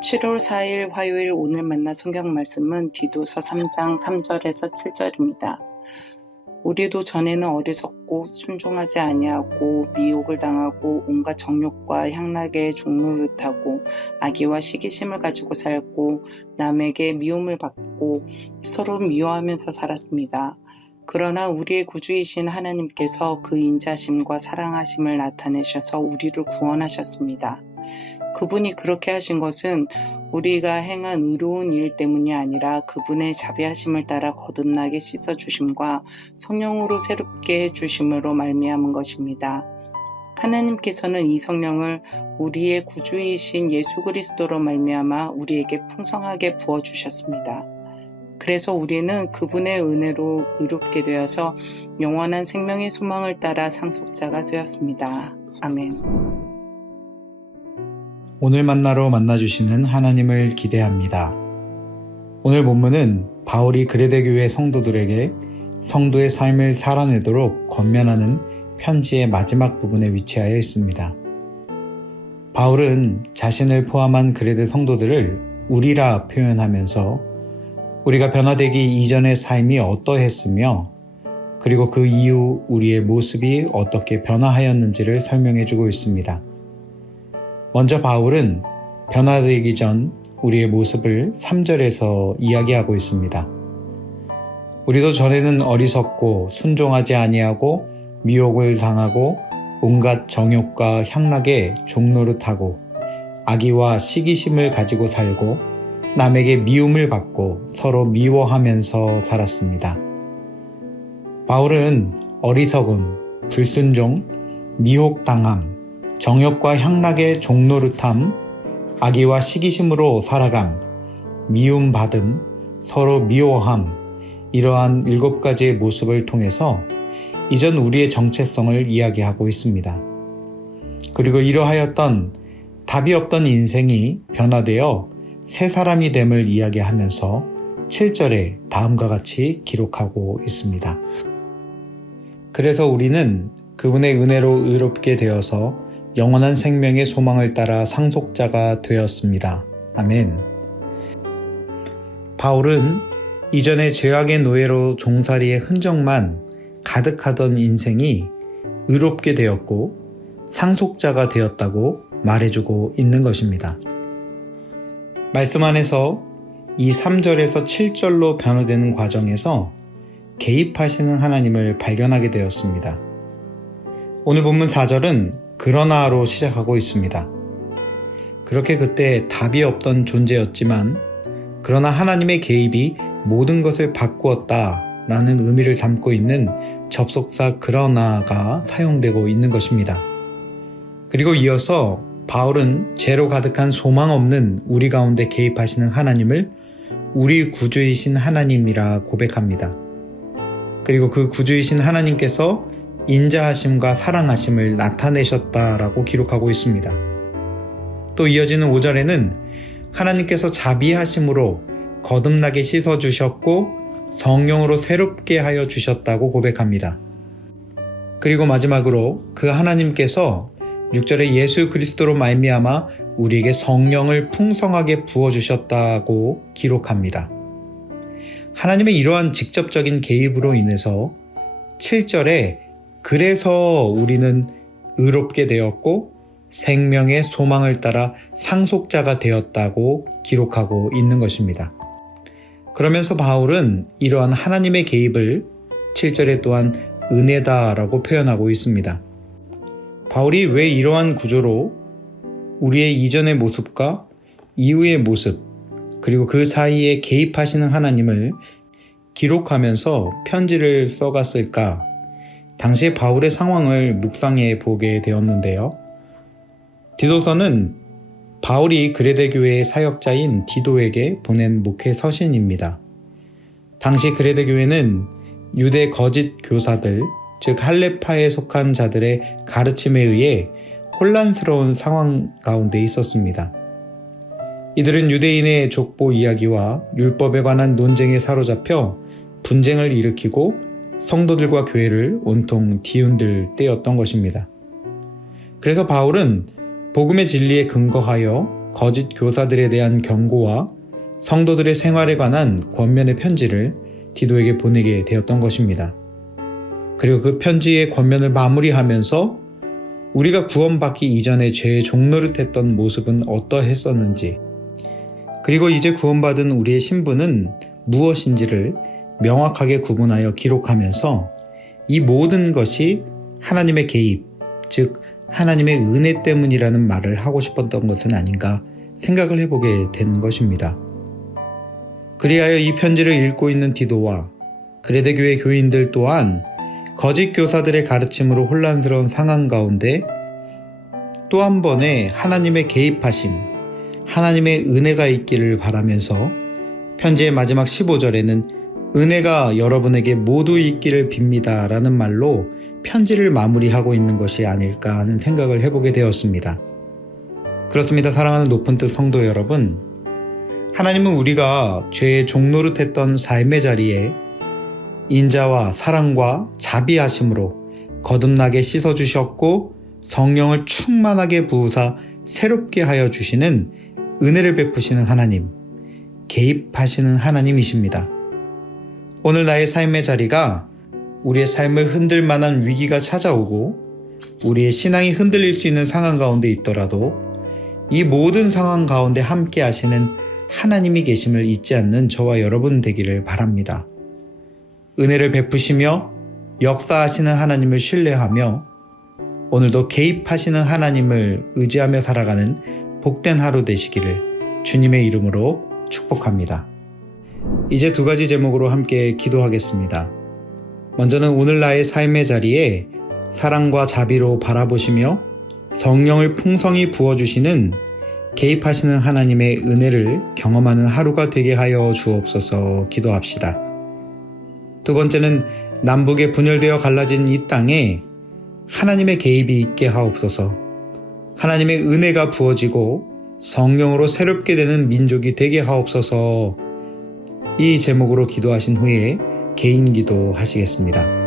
7월 4일 화요일 오늘 만나 성경 말씀은 디도서 3장 3절에서 7절입니다. 우리도 전에는 어리석고 순종하지 아니하고 미혹을 당하고 온갖 정욕과 향락의 종노릇하고 악의와 시기심을 가지고 살고 남에게 미움을 받고 서로 미워하면서 살았습니다. 그러나 우리의 구주이신 하나님께서 그 인자심과 사랑하심을 나타내셔서 우리를 구원하셨습니다. 그분이 그렇게 하신 것은 우리가 행한 의로운 일 때문이 아니라 그분의 자비하심을 따라 거듭나게 씻어주심과 성령으로 새롭게 해주심으로 말미암은 것입니다. 하나님께서는 이 성령을 우리의 구주이신 예수 그리스도로 말미암아 우리에게 풍성하게 부어주셨습니다. 그래서 우리는 그분의 은혜로 의롭게 되어서 영원한 생명의 소망을 따라 상속자가 되었습니다. 아멘. 오늘 만나러 만나주시는 하나님을 기대합니다. 오늘 본문은 바울이 그레데 교회 성도들에게 성도의 삶을 살아내도록 권면하는 편지의 마지막 부분에 위치하여 있습니다. 바울은 자신을 포함한 그레데 성도들을 우리라 표현하면서 우리가 변화되기 이전의 삶이 어떠했으며 그리고 그 이후 우리의 모습이 어떻게 변화하였는지를 설명해주고 있습니다. 먼저 바울은 변화되기 전 우리의 모습을 3절에서 이야기하고 있습니다. 우리도 전에는 어리석고 순종하지 아니하고 미혹을 당하고 온갖 정욕과 향락에 종노릇하고 악의와 시기심을 가지고 살고 남에게 미움을 받고 서로 미워하면서 살았습니다. 바울은 어리석음, 불순종, 미혹당함, 정욕과 향락의 종노릇함, 악의와 시기심으로 살아감, 미움받음, 서로 미워함, 이러한 7가지의 모습을 통해서 이전 우리의 정체성을 이야기하고 있습니다. 그리고 이러하였던 답이 없던 인생이 변화되어 새 사람이 됨을 이야기하면서 7절에 다음과 같이 기록하고 있습니다. 그래서 우리는 그분의 은혜로 의롭게 되어서 영원한 생명의 소망을 따라 상속자가 되었습니다. 아멘. 바울은 이전에 죄악의 노예로 종살이의 흔적만 가득하던 인생이 의롭게 되었고 상속자가 되었다고 말해주고 있는 것입니다. 말씀 안에서 이 3절에서 7절로 변화되는 과정에서 개입하시는 하나님을 발견하게 되었습니다. 오늘 본문 4절은 그러나로 시작하고 있습니다. 그렇게 그때 답이 없던 존재였지만 그러나 하나님의 개입이 모든 것을 바꾸었다라는 의미를 담고 있는 접속사 그러나가 사용되고 있는 것입니다. 그리고 이어서 바울은 죄로 가득한 소망 없는 우리 가운데 개입하시는 하나님을 우리 구주이신 하나님이라 고백합니다. 그리고 그 구주이신 하나님께서 인자하심과 사랑하심을 나타내셨다라고 기록하고 있습니다. 또 이어지는 5절에는 하나님께서 자비하심으로 거듭나게 씻어주셨고 성령으로 새롭게 하여 주셨다고 고백합니다. 그리고 마지막으로 그 하나님께서 6절에 예수 그리스도로 말미암아 우리에게 성령을 풍성하게 부어주셨다고 기록합니다. 하나님의 이러한 직접적인 개입으로 인해서 7절에 그래서 우리는 의롭게 되었고 생명의 소망을 따라 상속자가 되었다고 기록하고 있는 것입니다. 그러면서 바울은 이러한 하나님의 개입을 7절에 또한 은혜다라고 표현하고 있습니다. 바울이 왜 이러한 구조로 우리의 이전의 모습과 이후의 모습 그리고 그 사이에 개입하시는 하나님을 기록하면서 편지를 써갔을까? 당시의 바울의 상황을 묵상해 보게 되었는데요. 디도서는 바울이 그레데 교회의 사역자인 디도에게 보낸 목회 서신입니다. 당시 그레데 교회는 유대 거짓 교사들, 즉 할례파에 속한 자들의 가르침에 의해 혼란스러운 상황 가운데 있었습니다. 이들은 유대인의 족보 이야기와 율법에 관한 논쟁에 사로잡혀 분쟁을 일으키고 성도들과 교회를 온통 뒤흔들 때였던 것입니다. 그래서 바울은 복음의 진리에 근거하여 거짓 교사들에 대한 경고와 성도들의 생활에 관한 권면의 편지를 디도에게 보내게 되었던 것입니다. 그리고 그 편지의 권면을 마무리하면서 우리가 구원받기 이전에 죄의 종노릇했던 모습은 어떠했었는지, 그리고 이제 구원받은 우리의 신분은 무엇인지를 명확하게 구분하여 기록하면서 이 모든 것이 하나님의 개입, 즉 하나님의 은혜 때문이라는 말을 하고 싶었던 것은 아닌가 생각을 해보게 되는 것입니다. 그리하여 이 편지를 읽고 있는 디도와 그레데 교회 교인들 또한 거짓 교사들의 가르침으로 혼란스러운 상황 가운데 또 한 번의 하나님의 개입하심, 하나님의 은혜가 있기를 바라면서 편지의 마지막 15절에는 은혜가 여러분에게 모두 있기를 빕니다 라는 말로 편지를 마무리하고 있는 것이 아닐까 하는 생각을 해보게 되었습니다. 그렇습니다. 사랑하는 높은 뜻 성도 여러분, 하나님은 우리가 죄의 종노릇했던 삶의 자리에 인자와 사랑과 자비하심으로 거듭나게 씻어주셨고 성령을 충만하게 부으사 새롭게 하여 주시는 은혜를 베푸시는 하나님, 개입하시는 하나님이십니다. 오늘 나의 삶의 자리가 우리의 삶을 흔들 만한 위기가 찾아오고 우리의 신앙이 흔들릴 수 있는 상황 가운데 있더라도 이 모든 상황 가운데 함께 하시는 하나님이 계심을 잊지 않는 저와 여러분 되기를 바랍니다. 은혜를 베푸시며 역사하시는 하나님을 신뢰하며 오늘도 개입하시는 하나님을 의지하며 살아가는 복된 하루 되시기를 주님의 이름으로 축복합니다. 이제 두 가지 제목으로 함께 기도하겠습니다. 먼저는 오늘 나의 삶의 자리에 사랑과 자비로 바라보시며 성령을 풍성히 부어주시는 개입하시는 하나님의 은혜를 경험하는 하루가 되게 하여 주옵소서 기도합시다. 두 번째는 남북에 분열되어 갈라진 이 땅에 하나님의 개입이 있게 하옵소서, 하나님의 은혜가 부어지고 성령으로 새롭게 되는 민족이 되게 하옵소서. 이 제목으로 기도하신 후에 개인 기도 하시겠습니다.